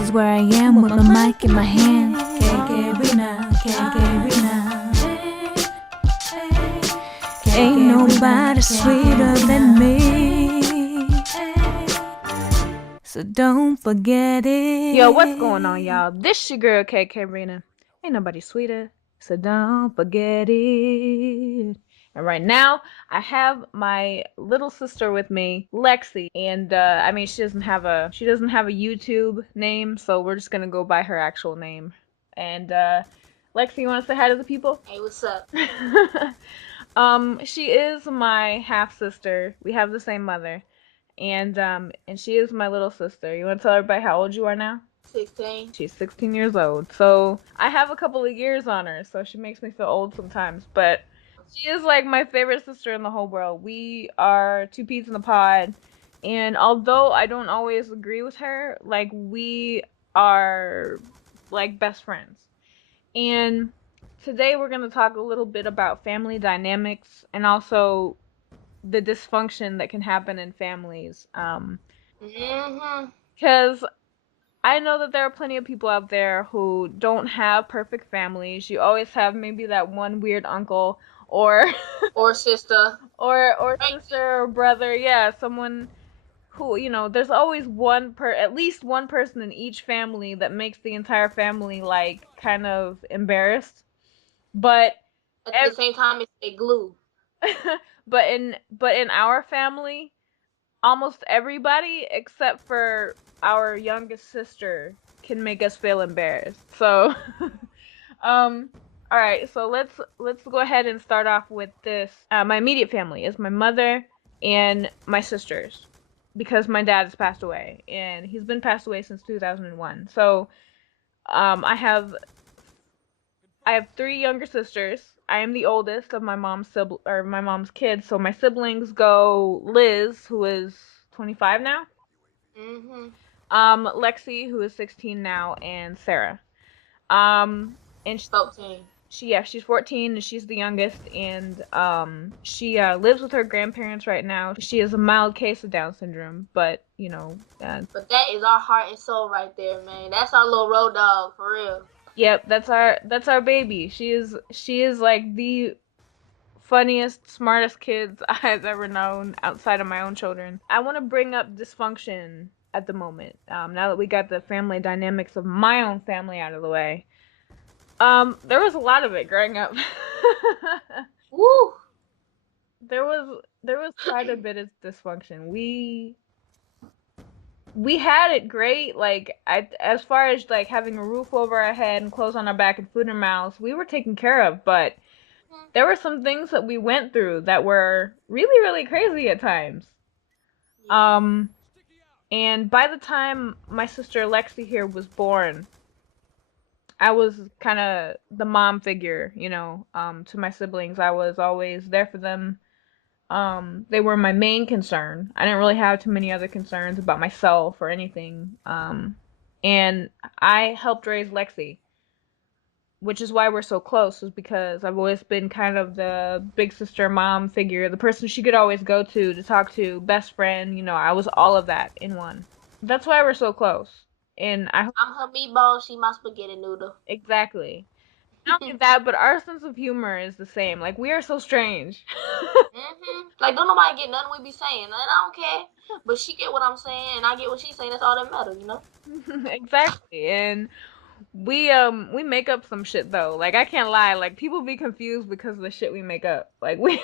is where I am with my mic in my hand. Kakarina, Kakarina. Ain't nobody sweeter than me, so don't forget it. Yo, what's going on, y'all? This your girl, Kakarina. Ain't nobody sweeter, so don't forget it. And right now, I have my little sister with me, Lexy, and I mean she doesn't have a YouTube name, so we're just gonna go by her actual name. And Lexy, you want to say hi to the people? Hey, what's up? She is my half sister. We have the same mother, and she is my little sister. You want to tell everybody how old you are now? 16. She's 16 years old. So I have a couple of years on her, so she makes me feel old sometimes, but she is like my favorite sister in the whole world. We are two peas in a pod, and although I don't always agree with her, like we are like best friends. And today we're going to talk a little bit about family dynamics and also the dysfunction that can happen in families. Because I know that there are plenty of people out there who don't have perfect families. You always have maybe that one weird uncle or sister or sister or brother. Yeah, someone who, you know, there's always at least one person in each family that makes the entire family like kind of embarrassed. But at the same time it's a glue. but in our family, almost everybody except for our youngest sister can make us feel embarrassed. So all right, so let's go ahead and start off with this. My immediate family is my mother and my sisters, because my dad has passed away, and he's been passed away since 2001. So I have 3 younger sisters. I am the oldest of my mom's kids. So my siblings go Liz, who is 25 now. Lexy, who is 16 now, and Sarah. And she's 14. She's 14 and she's the youngest, and she lives with her grandparents right now. She has a mild case of Down syndrome, but you know. But that is our heart and soul right there, man. That's our little road dog for real. Yep, that's our baby. She is like the funniest, smartest kids I've ever known outside of my own children. I want to bring up dysfunction at the moment. Now that we got the family dynamics of my own family out of the way. There was a lot of it growing up. Woo! There was quite a bit of dysfunction. We had it great, like as far as like having a roof over our head and clothes on our back and food in our mouths, we were taken care of, but there were some things that we went through that were really, really crazy at times. And by the time my sister Lexy here was born, I was kind of the mom figure, you know, to my siblings. I was always there for them. They were my main concern. I didn't really have too many other concerns about myself or anything. And I helped raise Lexy, which is why we're so close, is because I've always been kind of the big sister mom figure, the person she could always go to talk to, best friend, you know, I was all of that in one. That's why we're so close. And I'm her meatball, she my spaghetti noodle. Exactly. Not only that, but our sense of humor is the same. Like, we are so strange. Like, don't nobody get nothing we be saying. And I don't care. But she get what I'm saying, and I get what she's saying. That's all that matters, you know? Exactly. And we make up some shit, though. Like, I can't lie. Like, people be confused because of the shit we make up. Like, we...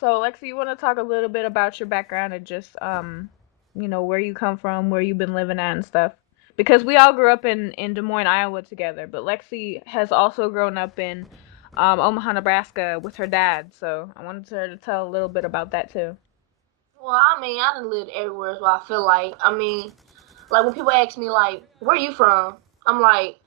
So, Lexy, you want to talk a little bit about your background and just, you know, where you come from, where you've been living at and stuff? Because we all grew up in Des Moines, Iowa together, but Lexy has also grown up in Omaha, Nebraska with her dad, so I wanted her to tell a little bit about that too. Well, I mean, I done lived everywhere, so I feel like, I mean, like when people ask me, like, where are you from? I'm like,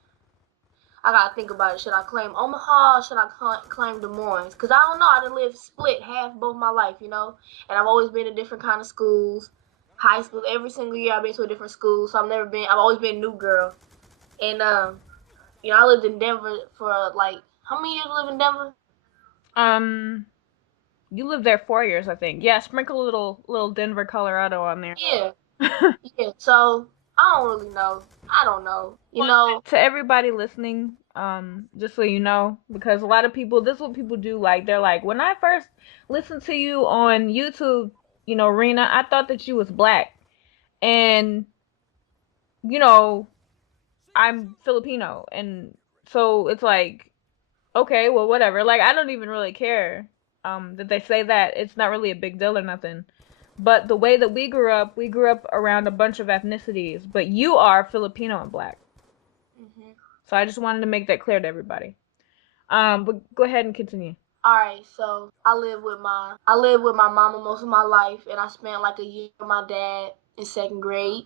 I gotta think about it. Should I claim Omaha or should I claim Des Moines? Because I don't know, I done lived split half both my life, you know? And I've always been in different kind of schools. High school, every single year I've been to a different school, so I've always been a new girl. And, you know, I lived in Denver for, like, how many years you live in Denver? You lived there 4 years, I think. Yeah, sprinkle a little Denver, Colorado on there. Yeah. Yeah, so, I don't really know. I don't know. You know, To everybody listening, just so you know, because a lot of people, this is what people do. Like, they're like, when I first listened to you on YouTube, you know, Rena, I thought that you was black, and you know, I'm Filipino, and so it's like, okay, well, whatever. Like, I don't even really care, that they say that. It's not really a big deal or nothing. But the way that we grew up around a bunch of ethnicities. But you are Filipino and black. hmm So I just wanted to make that clear to everybody. But go ahead and continue. All right, so I lived with my mama most of my life, and I spent like a year with my dad in second grade,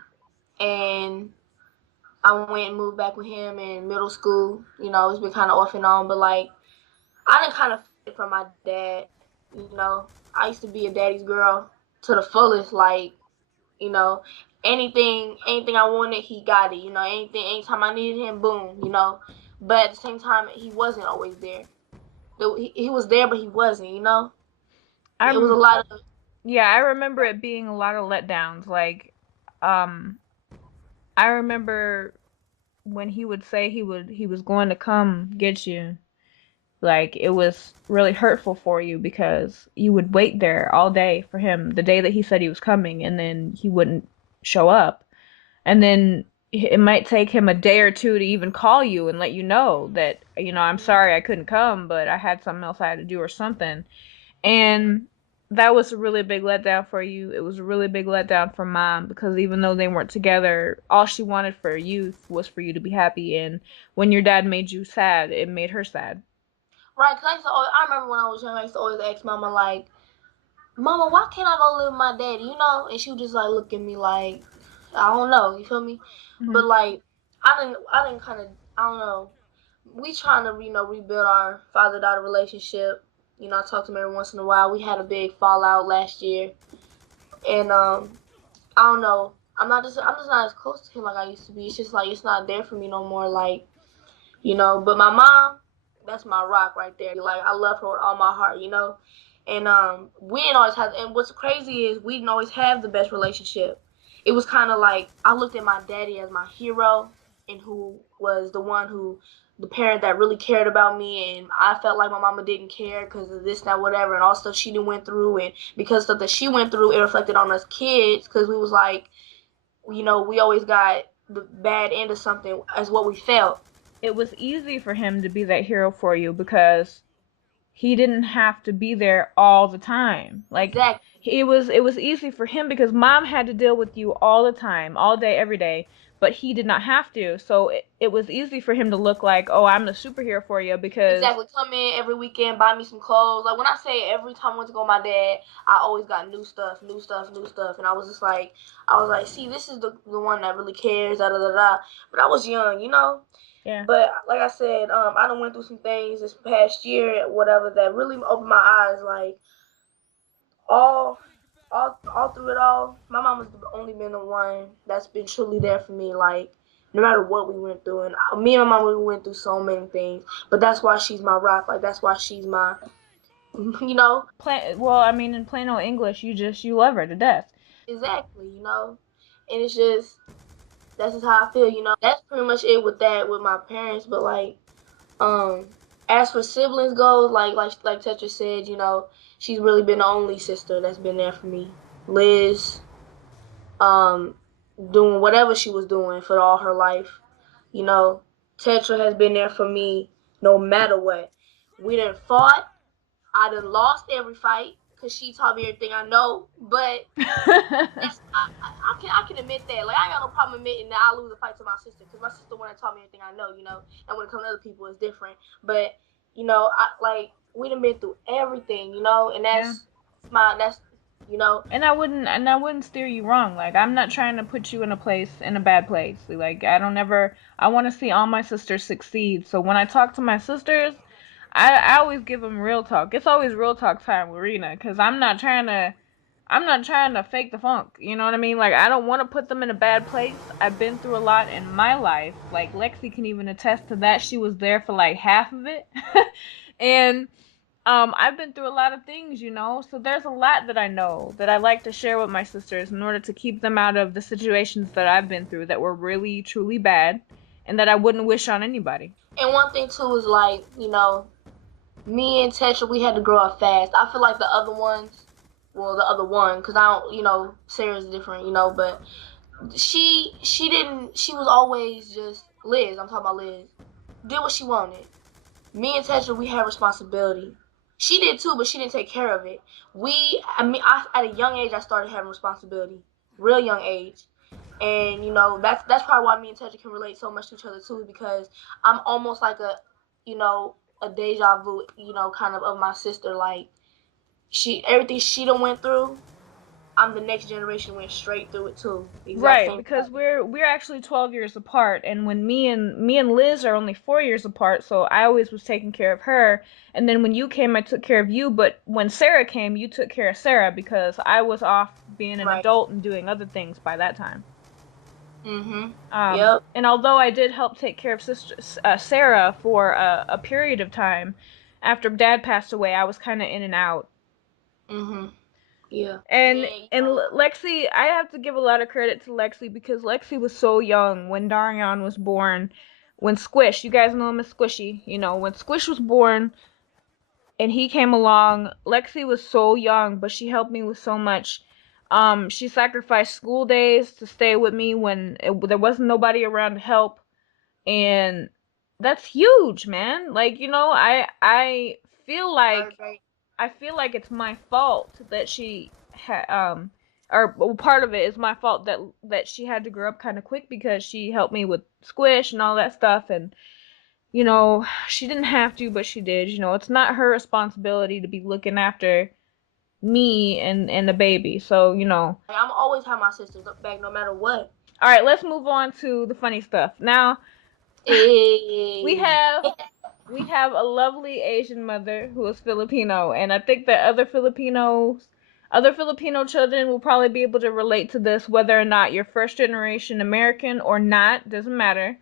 and I went and moved back with him in middle school. You know, it's been kind of off and on, but like I didn't kind of fit from my dad. You know, I used to be a daddy's girl to the fullest. Like, you know, anything I wanted, he got it. You know, anytime I needed him, boom. You know, but at the same time, he wasn't always there. He was there, but he wasn't. You know, it was a I'm lot of Yeah, I remember it being a lot of letdowns. Like, um, I remember when he would say he was going to come get you. Like, it was really hurtful for you because you would wait there all day for him the day that he said he was coming, and then he wouldn't show up. And then it might take him a day or two to even call you and let you know that, you know, I'm sorry I couldn't come, but I had something else I had to do or something. And that was a really big letdown for you. It was a really big letdown for mom because even though they weren't together, all she wanted for you was for you to be happy. And when your dad made you sad, it made her sad. right. Cause I remember when I was young, I used to always ask mama like, "Mama, why can't I go live with my daddy?" You know, and she would just like look at me like, I don't know. You feel me? Hmm. But like, I didn't kind of, I don't know. We trying to, you know, rebuild our father-daughter relationship. You know, I talk to him every once in a while. We had a big fallout last year, and I don't know. I'm just not as close to him like I used to be. It's just like it's not there for me no more. Like, you know. But my mom, that's my rock right there. Like I love her with all my heart, you know. And we didn't always have. And what's crazy is we didn't always have the best relationship. It was kind of like I looked at my daddy as my hero, and who was the one who, the parent that really cared about me, and I felt like my mama didn't care because of this, that, whatever, and all stuff she didn't went through, and because stuff that she went through, it reflected on us kids because we was like, you know, we always got the bad end of something as what we felt. It was easy for him to be that hero for you because he didn't have to be there all the time. Like, Exactly. it was easy for him because mom had to deal with you all the time, all day, every day, but he did not have to. So it was easy for him to look like, oh, I'm the superhero for you because Exactly. Come in every weekend, buy me some clothes. Like when I say every time I went to go with my dad, I always got new stuff, new stuff, new stuff. And I was just like, see, this is the one that really cares, da da da da. But I was young, you know? yeah. But like I said, I done went through some things this past year, whatever, that really opened my eyes. Like all all through it all, my mom has only been the one that's been truly there for me. Like no matter what we went through, and me and my mom we went through so many things. But that's why she's my rock. Like that's why she's my, you know, Well, I mean, in plain old English, you love her to death. exactly, you know. And it's just that's just how I feel. You know, that's pretty much it with that with my parents. But like, um, as for siblings goes, like Tetra said, you know, she's really been the only sister that's been there for me. Liz, um, doing whatever she was doing for all her life. You know, Tetra has been there for me no matter what. We done fought. I done lost every fight because she taught me everything I know. But that's I can admit that. Like I ain't got no problem admitting that I lose a fight to my sister because my sister one that taught me everything I know. You know, and when it comes to other people, it's different. But you know, I like we done been through everything. You know, and Yeah. that's you know. And I wouldn't steer you wrong. Like, I'm not trying to put you in a bad place. Like, I want to see all my sisters succeed. So when I talk to my sisters, I always give them real talk. It's always real talk time with Rena, cuz I'm not trying to fake the funk. You know what I mean? Like, I don't want to put them in a bad place. I've been through a lot in my life. Like, Lexi can even attest to that. She was there for like half of it. And I've been through a lot of things, so there's a lot that I know that I like to share with my sisters in order to keep them out of the situations that I've been through that were really, truly bad and that I wouldn't wish on anybody. And one thing too is like, me and Tetra, we had to grow up fast. I feel like the other ones, well, the other one, because I don't, Sarah's different, but she was always just Liz. I'm talking about Liz. Did what she wanted. Me and Tetra, we had responsibility. She did too, but she didn't take care of it. At a young age, I started having responsibility, real young age, and that's probably why me and Tetra can relate so much to each other too, because I'm almost like a deja vu, kind of my sister. Like everything she done went through, I'm the next generation went straight through it too. Right, because we're actually 12 years apart, and when me and Liz are only 4 years apart, so I always was taking care of her, and then when you came, I took care of you, but when Sarah came, you took care of Sarah because I was off being an adult and doing other things by that time. Yep. And although I did help take care of Sarah for a period of time, after Dad passed away, I was kind of in and out. Yeah. And Lexy, I have to give a lot of credit to Lexy because Lexy was so young when Darian was born. When Squish, you guys know him as Squishy, when Squish was born and he came along, Lexy was so young, but she helped me with so much. She sacrificed school days to stay with me when there wasn't nobody around to help. And that's huge, man. Like, I feel like it's my fault that she or part of it is my fault that she had to grow up kind of quick because she helped me with Squish and all that stuff, and she didn't have to, but she did. It's not her responsibility to be looking after me and the baby. So, I'm always have my sisters back no matter what. All right, let's move on to the funny stuff. Now, we have a lovely Asian mother who is Filipino, and I think that other Filipino children will probably be able to relate to this, whether or not you're first generation American or not, doesn't matter.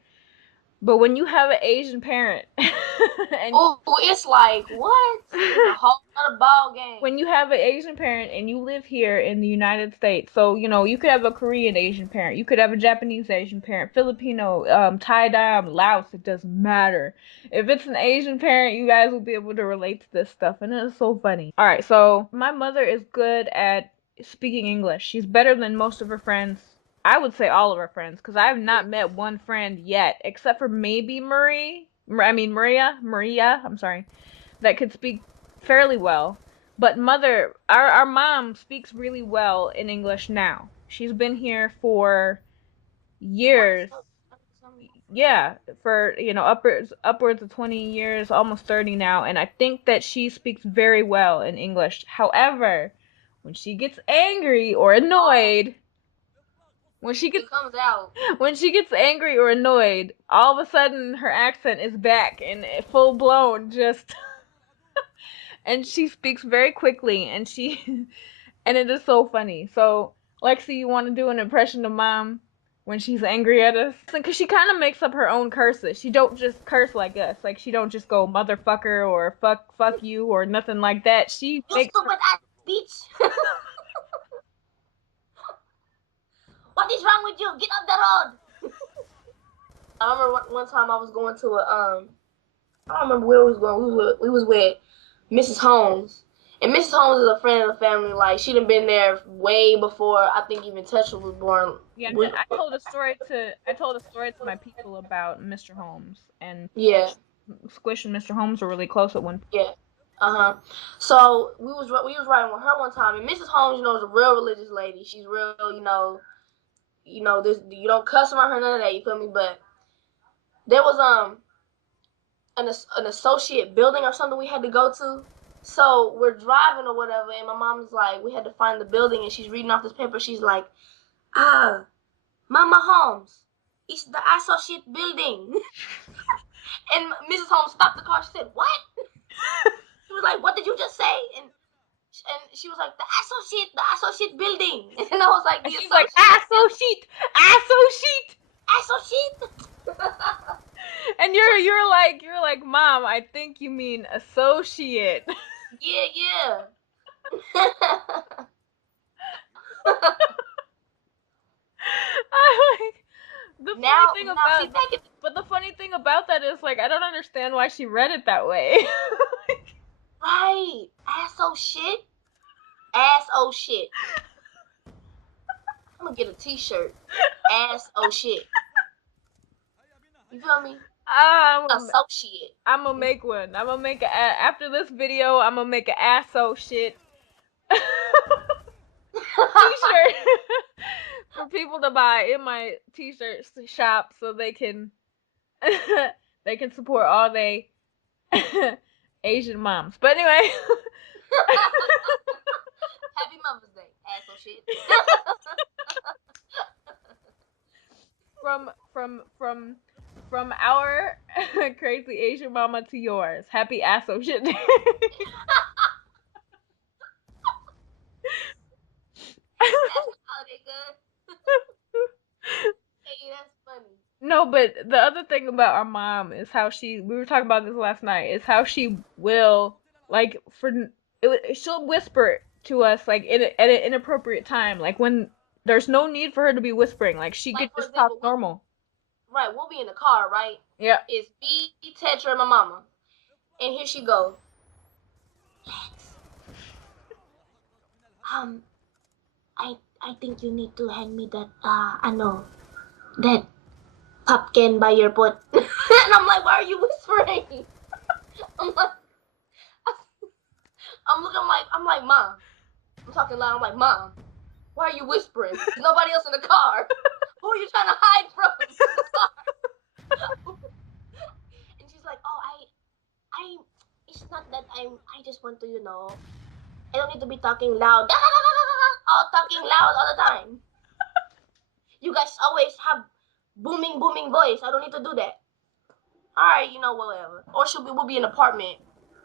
But when you have an Asian parent, it's like what? It's a whole other ball game. When you have an Asian parent and you live here in the United States, so you could have a Korean Asian parent, you could have a Japanese Asian parent, Filipino, Thai, Laos, it doesn't matter. If it's an Asian parent, you guys will be able to relate to this stuff, and it's so funny. All right, so my mother is good at speaking English. She's better than most of her friends. I would say all of her friends, because I have not met one friend yet, except for maybe Maria, I'm sorry, that could speak fairly well. But our mom speaks really well in English now. She's been here for years. Yeah, for, upwards of 20 years, almost 30 now, and I think that she speaks very well in English. However, when she gets angry or annoyed, when she gets angry or annoyed, all of a sudden her accent is back and full blown, just and she speaks very quickly, and and it is so funny. So, Lexi, you want to do an impression of Mom when she's angry at us? Because she kind of makes up her own curses. She don't just curse like us. Like, she don't just go motherfucker or fuck you or nothing like that. She you makes stupid ass bitch. What is wrong with you? Get off the road. I remember one time I was going to I don't remember where we was going. We was with Mrs. Holmes. And Mrs. Holmes is a friend of the family. Like, she done been there way before I think even Tetra was born. Yeah, I told a story to my people about Mr. Holmes, and Squish and Mr. Holmes were really close at one point. Yeah. So we was riding with her one time, and Mrs. Holmes, is a real religious lady. She's real, this, you don't cuss around her, none of that. You feel me? But there was an associate building or something we had to go to. So we're driving or whatever, and my mom's like, we had to find the building, and she's reading off this paper. She's like, Mama Holmes, it's the associate building. And Mrs. Holmes stopped the car. She said, what? She was like, what did you just say? And she was like, the associate building. And I was like, she's like, associate. And you're like, Mom, I think you mean associate. Yeah. The now, funny thing now, about see, back in but the funny thing about that is like I don't understand why she read it that way. right, asshole shit. I'm gonna get a T-shirt. Shit. You feel me? Associate. I'm gonna make one. I'm gonna make after this video. I'm gonna make an asshole shit T-shirt for people to buy in my T-shirt shop so they can they can support all they Asian moms. But anyway. Happy Mother's Day, asshole shit. From our crazy Asian mama to yours. Happy asshole shit day. That's holiday good. Hey, that's funny. No, but the other thing about our mom is how we were talking about this last night, is how she will, like, she'll whisper to us, like, at an inappropriate time, like, when there's no need for her to be whispering, like, she could just talk normal. Right, we'll be in the car, right? Yeah. It's me, Tetra, and my mama. And here she goes. I think you need to hand me that, that pumpkin by your butt. And I'm like, why are you whispering? I'm like, Mom. I'm talking loud. I'm like, Mom, why are you whispering? There's nobody else in the car. Who are you trying to hide from in the car? And she's like, oh, it's not that I just want to, I don't need to be talking loud. Talking loud all the time. You guys always have booming voice. I don't need to do that. All right, whatever. Or we'll be in an apartment,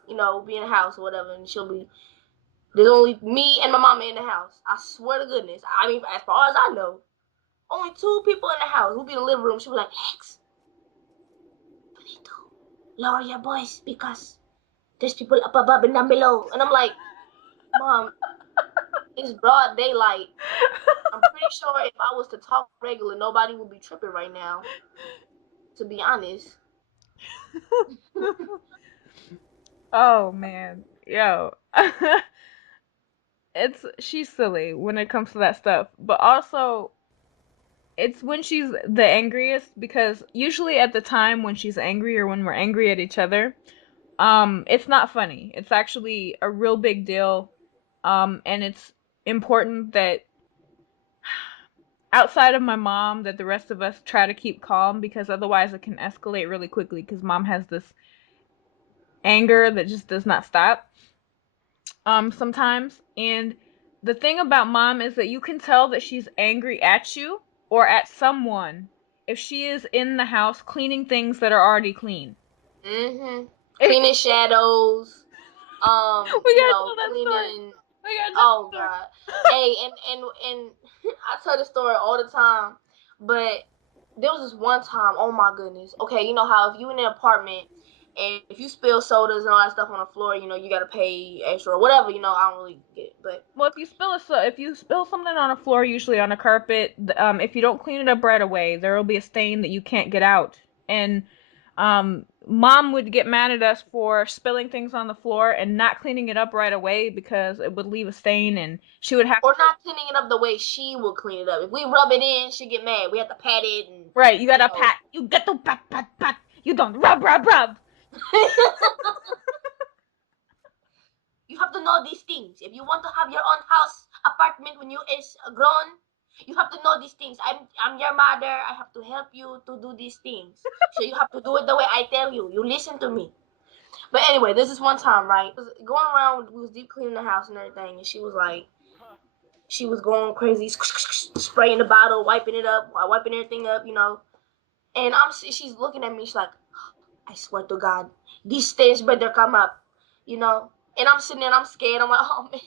we'll be in a house or whatever, and there's only me and my mama in the house. I swear to goodness. I mean, as far as I know, only 2 people in the house. We'll be in the living room. She'll be like, Lex, you need to lower your voice because there's people up above and down below. And I'm like, Mom, it's broad daylight. I'm pretty sure if I was to talk regular, nobody would be tripping right now. To be honest. Oh man, yo. She's silly when it comes to that stuff, but also it's when she's the angriest, because usually at the time when she's angry or when we're angry at each other, it's not funny. It's actually a real big deal. And it's important that outside of my mom, that the rest of us try to keep calm, because otherwise it can escalate really quickly, because mom has this anger that just does not stop sometimes. And the thing about mom is that you can tell that she's angry at you or at someone if she is in the house cleaning things that are already clean. Cleaning shadows. Cleaning. Oh God. Hey, and I tell the story all the time, but there was this one time. Oh my goodness. Okay, you know how if you in an apartment and if you spill sodas and all that stuff on the floor, you gotta pay extra or whatever. I don't really get it, but well, if you spill something on a floor, usually on a carpet, if you don't clean it up right away, there will be a stain that you can't get out. And mom would get mad at us for spilling things on the floor and not cleaning it up right away because it would leave a stain, and she would have not cleaning it up the way she would clean it up. If we rub it in, she'd get mad. We have to pat it. And, right, you gotta pat. You got to pat. You don't rub. You have to know these things. If you want to have your own house, apartment when you is grown, you have to know these things. I'm your mother. I have to help you to do these things. So you have to do it the way I tell you. You listen to me. But anyway, this is one time, right? Going around, we was deep cleaning the house and everything, and she was going crazy, spraying the bottle, wiping it up, wiping everything up, And she's looking at me. She's like, I swear to God, these stains better come up, And I'm sitting there, and I'm scared. I'm like, oh man,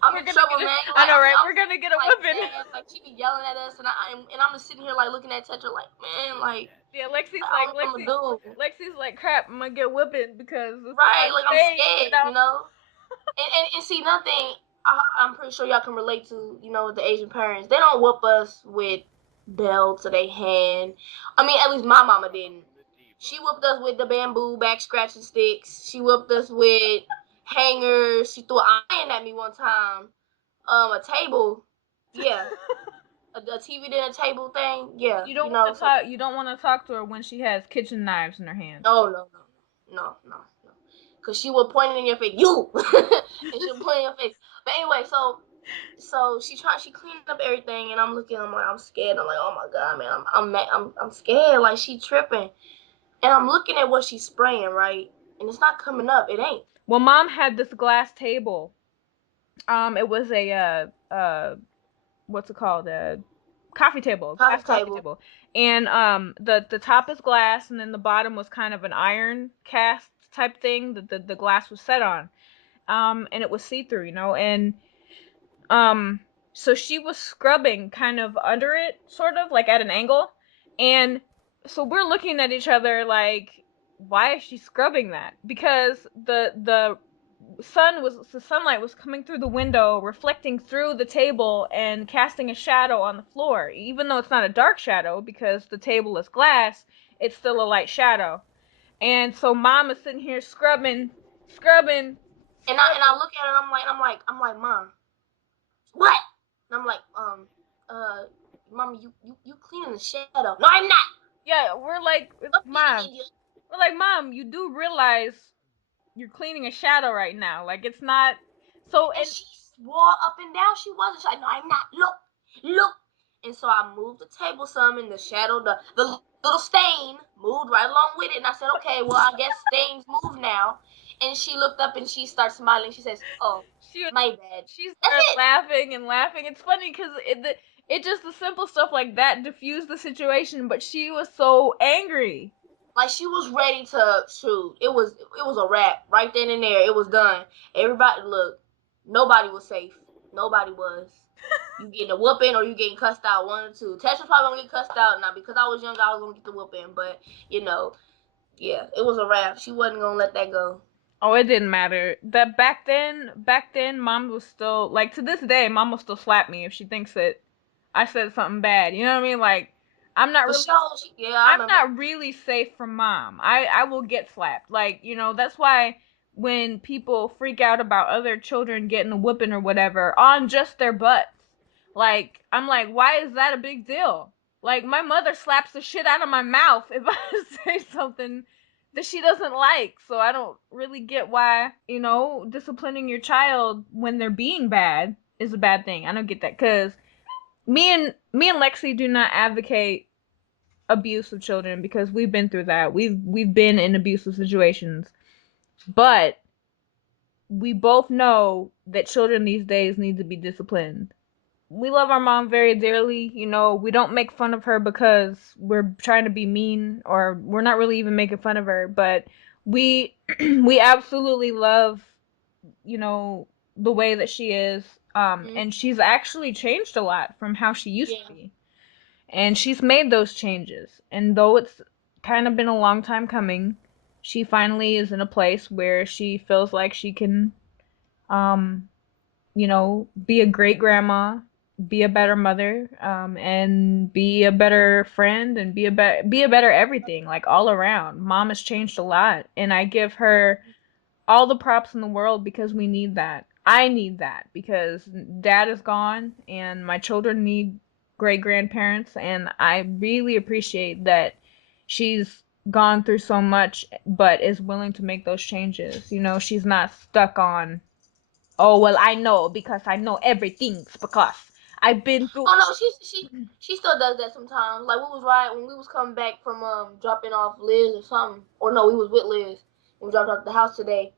I'm in trouble, man. I know, right? We're gonna get a whipping. Like she be yelling at us, and I'm just sitting here like looking at Tetra, like, man, like. Yeah, Lexi's like, crap, I'm gonna get whipping because right, like I'm scared, And see, nothing. I'm pretty sure y'all can relate to, with the Asian parents. They don't whoop us with belts or they hand. I mean, at least my mama didn't. She whooped us with the bamboo back scratching sticks. She whooped us with hangers. She threw an iron at me one time. A table. Yeah. A TV dinner table thing. Yeah. You don't want to talk. You don't want to talk to her when she has kitchen knives in her hand. No. Cause she would point it in your face, you, and she would point in your face. But anyway, so she cleaned up everything, and I'm like, I'm scared. I'm like, oh my god, man, I'm scared. Like she tripping, and I'm looking at what she's spraying, right, and it's not coming up. It ain't. Well, Mom had this glass table. It was a what's it called? A coffee table. Glass coffee table. And the top is glass, and then the bottom was kind of an iron cast type thing that the glass was set on. And it was see through, and so she was scrubbing kind of under it, sort of like at an angle, and so we're looking at each other like, why is she scrubbing that? Because the sunlight was coming through the window, reflecting through the table and casting a shadow on the floor. Even though it's not a dark shadow because the table is glass, it's still a light shadow. And so Mom is sitting here scrubbing. And I look at her and I'm like, Mom, what? And I'm like, Mom, you cleaning the shadow. No, I'm not. Yeah, we're like, Mom, you do realize you're cleaning a shadow right now. Like, it's not. So, and she swore up and down she wasn't. She's like, no, I'm not. Look. And so I moved the table some, and the shadow, the little stain moved right along with it. And I said, okay, well, I guess stains move now. And she looked up and she starts smiling. She says, oh, my bad. She started laughing and laughing. It's funny because it just the simple stuff like that diffused the situation, but she was so angry. Like she was ready to shoot. It was a wrap right then and there. It was done. Everybody, look, nobody was safe. Nobody was. You getting a whooping or you getting cussed out, one or two. Tess was probably gonna get cussed out now because I was young. I was gonna get the whooping, but yeah, it was a wrap. She wasn't gonna let that go. Oh, it didn't matter. That back then, Mom was still like, to this day, Mom will still slap me if she thinks that I said something bad. You know what I mean? Like, I'm not really. I'm not really safe from Mom. I will get slapped. Like, that's why when people freak out about other children getting a whooping or whatever on just their butts, like, I'm like, why is that a big deal? Like, my mother slaps the shit out of my mouth if I say something that she doesn't like. So I don't really get why, disciplining your child when they're being bad is a bad thing. I don't get that, because me and Lexi do not advocate abuse of children because we've been through that. We've been in abusive situations. But we both know that children these days need to be disciplined. We love our mom very dearly. We don't make fun of her because we're trying to be mean, or we're not really even making fun of her, but we we absolutely love, the way that she is. And she's actually changed a lot from how she used to be. And she's made those changes. And though it's kind of been a long time coming, she finally is in a place where she feels like she can, be a great grandma, be a better mother, and be a better friend, and be a better everything, like all around. Mom has changed a lot, and I give her all the props in the world because we need that. I need that because Dad is gone, and my children need great grandparents, and I really appreciate that she's gone through so much but is willing to make those changes. She's not stuck on, oh, well, I know because I know everything because I've been through. Oh no, she still does that sometimes. Like, we was when we was coming back from dropping off Liz or something, or no, we was with Liz when we dropped off the house today.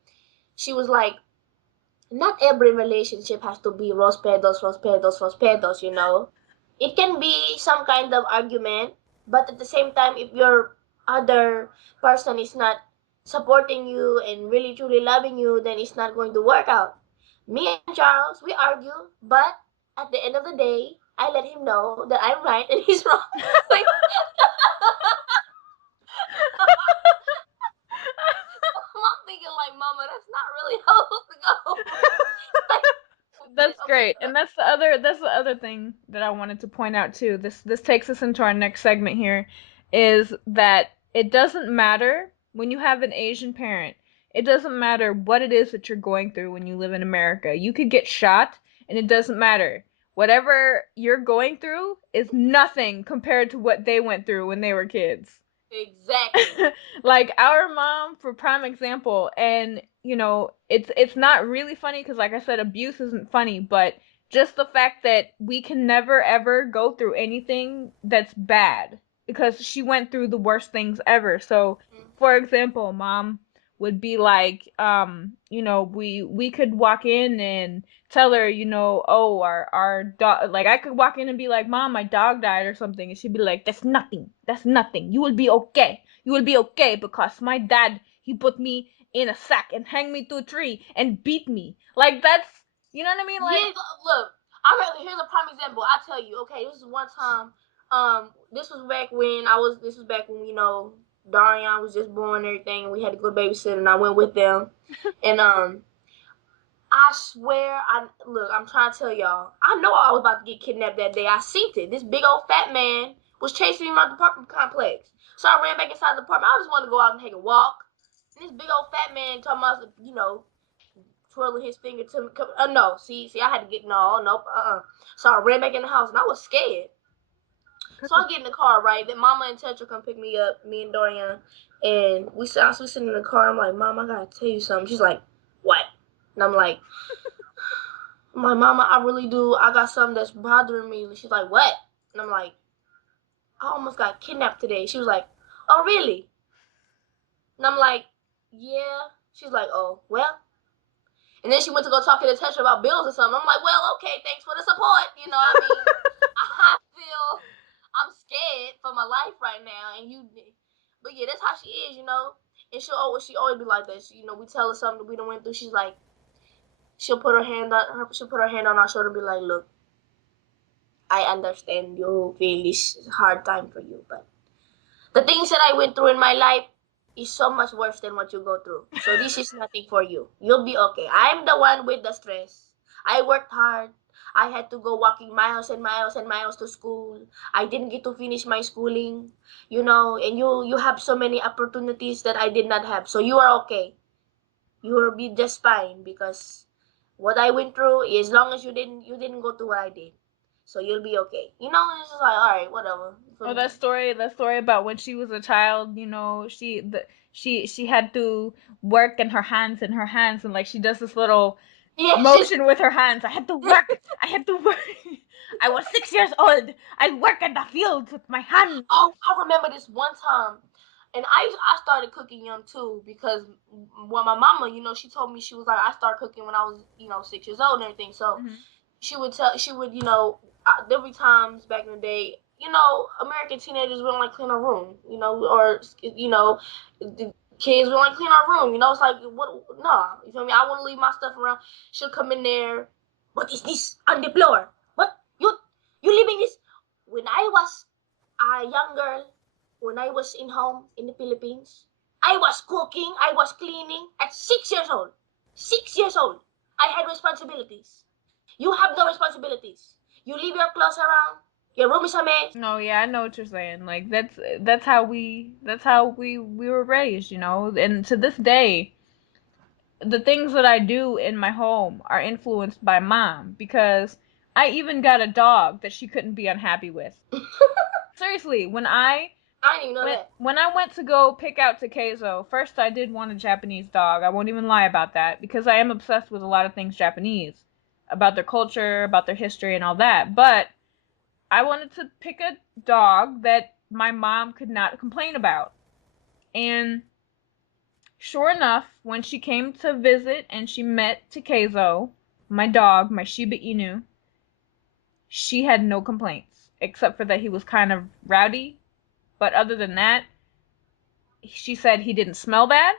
She was like, not every relationship has to be Rospedos. It can be some kind of argument, but at the same time, if your other person is not supporting you and really truly loving you, then it's not going to work out. Me and Charles, we argue, but at the end of the day, I let him know that I'm right and he's wrong. Like, I'm thinking like, Mama, that's not really how it's supposed to go. great. And that's the other thing that I wanted to point out too. This takes us into our next segment here, is that it doesn't matter when you have an Asian parent. It doesn't matter what it is that you're going through when you live in America. You could get shot and it doesn't matter. Whatever you're going through is nothing compared to what they went through when they were kids. Exactly. Like our mom, for prime example, and you know, it's not really funny because, like I said, abuse isn't funny, but just the fact that we can never ever go through anything that's bad because she went through the worst things ever. So, for example, mom would be like, you know, we could walk in and tell her, you know, oh, our dog, like I could walk in and be like, Mom, my dog died or something, and she'd be like, that's nothing, you will be okay, because my dad, he put me in a sack and hang me to a tree and beat me. Like, that's, you know what I mean? Like, yeah, look, here's a prime example. I tell you, okay, this is one time, this was back when, you know, Darian was just born and everything, and we had to go babysit, and I went with them, and I swear, I'm trying to tell y'all, I know I was about to get kidnapped that day. I seen it. This big old fat man was chasing me around the apartment complex. So I ran back inside the apartment. I just wanted to go out and take a walk. And this big old fat man talking about, you know, twirling his finger to me. No, see, I had to get, nope. So I ran back in the house, and I was scared. So I get in the car, right? Then Mama and Tetra come pick me up, me and Dorian, and we sitting in the car. I'm like, Mom, I gotta tell you something. She's like, what? And I'm like, Mama, I really do. I got something that's bothering me. And she's like, what? And I'm like, I almost got kidnapped today. She was like, oh, really? And I'm like, yeah. She's like, oh, well. And then she went to go talk to the teacher about bills or something. I'm like, well, okay, thanks for the support. You know, I mean, I feel I'm scared for my life right now. But yeah, that's how she is, you know. And she always be like that. You know, we tell her something that we done went through. She's like, she'll put her hand on our shoulder and be like, look, I understand you feel this hard time for you, but the things that I went through in my life is so much worse than what you go through. So this is nothing for you. You'll be okay. I'm the one with the stress. I worked hard. I had to go walking miles and miles and miles to school. I didn't get to finish my schooling, you know, and you have so many opportunities that I did not have. So you are okay. You will be just fine because what I went through, as long as you didn't go through what I did. So you'll be okay. You know, it's just like, all right, whatever. oh, that story about when she was a child, you know, she had to work in her hands, and like she does this little motion with her hands. I had to work. I was 6 years old. I work in the fields with my hands. Oh, I remember this one time, and I started cooking young too because my mama, you know, she told me, she was like, I started cooking when I was, you know, 6 years old and everything. So she would, you know, there were times back in the day, you know, American teenagers wouldn't like clean our room, you know, or, you know, the kids wouldn't like clean our room, you know. It's like, what? Nah, you feel me? I want to leave my stuff around. She'll come in there. What is this on the floor? What? You leaving this? When I was a young girl, when I was in home in the Philippines, I was cooking, I was cleaning at 6 years old. 6 years old. I had responsibilities. You have no responsibilities. You leave your clothes around. Your room is a mess. No, yeah, I know what you're saying. Like that's how we were raised, you know. And to this day, the things that I do in my home are influenced by mom, because I even got a dog that she couldn't be unhappy with. Seriously, when I didn't even know that. When I went to go pick out Takezo, first I did want a Japanese dog. I won't even lie about that, because I am obsessed with a lot of things Japanese, about their culture, about their history, and all that. But I wanted to pick a dog that my mom could not complain about. And sure enough, when she came to visit and she met Takezo, my dog, my Shiba Inu, she had no complaints, except for that he was kind of rowdy. But other than that, she said he didn't smell bad,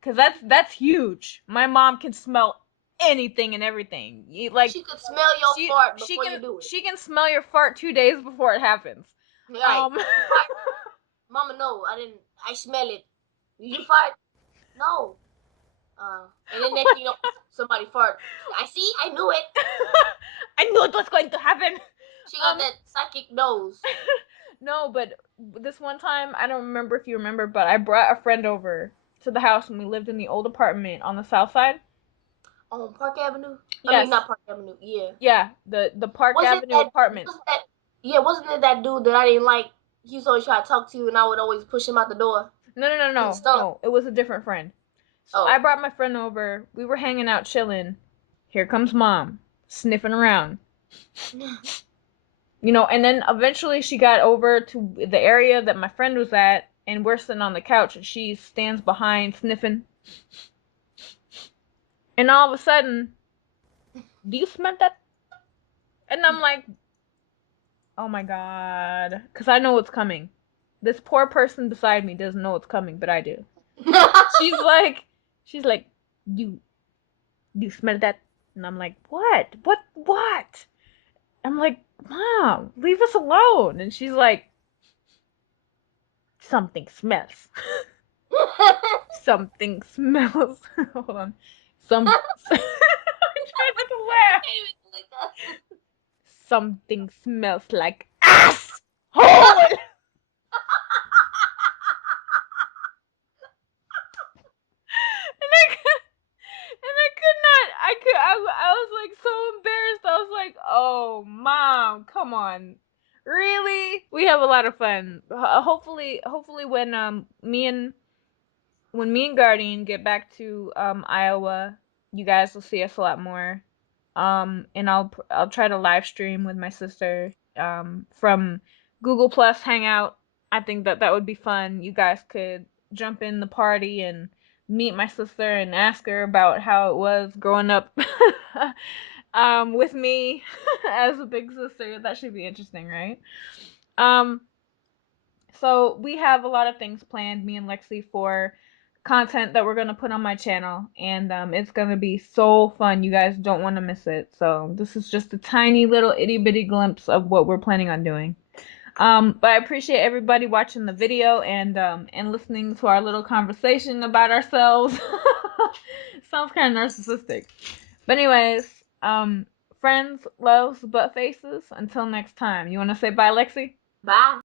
because that's huge. My mom can smell anything and everything. Like, she could smell your fart before you do it. She can smell your fart 2 days before it happens. Right. Mama, no, I didn't. I smell it. You fart? No. And then next thing you know, somebody fart. I knew it. I knew it was going to happen. She got that psychic nose. No, but this one time, I don't remember if you remember, but I brought a friend over to the house when we lived in the old apartment on the south side. On Park Avenue? Yes. I mean, not Park Avenue, yeah. Yeah, the Park Avenue apartment. Wasn't it that dude that I didn't like? He was always trying to talk to you, and I would always push him out the door. No. It was a different friend. So I brought my friend over. We were hanging out, chilling. Here comes mom, sniffing around. You know, and then eventually she got over to the area that my friend was at, and we're sitting on the couch, and she stands behind, sniffing. And all of a sudden, do you smell that? And I'm like, oh my god. Because I know what's coming. This poor person beside me doesn't know what's coming, but I do. She's like, you smell that? And I'm like, what? What? I'm like, Mom, leave us alone. And she's like, something smells. Something smells. Hold on. I'm trying not to laugh. Something smells like ass. Hole. I was like so embarrassed. I was like, oh, Mom, come on. Really? We have a lot of fun. Hopefully when me and Guardian get back to Iowa, you guys will see us a lot more. And I'll try to live stream with my sister from Google Plus Hangout. I think that would be fun. You guys could jump in the party and meet my sister and ask her about how it was growing up with me as a big sister. That should be interesting, right? So we have a lot of things planned, me and Lexi, for content that we're going to put on my channel, and it's going to be so fun. You guys don't want to miss it. So this is just a tiny little itty bitty glimpse of what we're planning on doing. But I appreciate everybody watching the video and listening to our little conversation about ourselves. Sounds kind of narcissistic. But anyways, friends, loves, butt faces, until next time. You want to say bye, Lexi? Bye.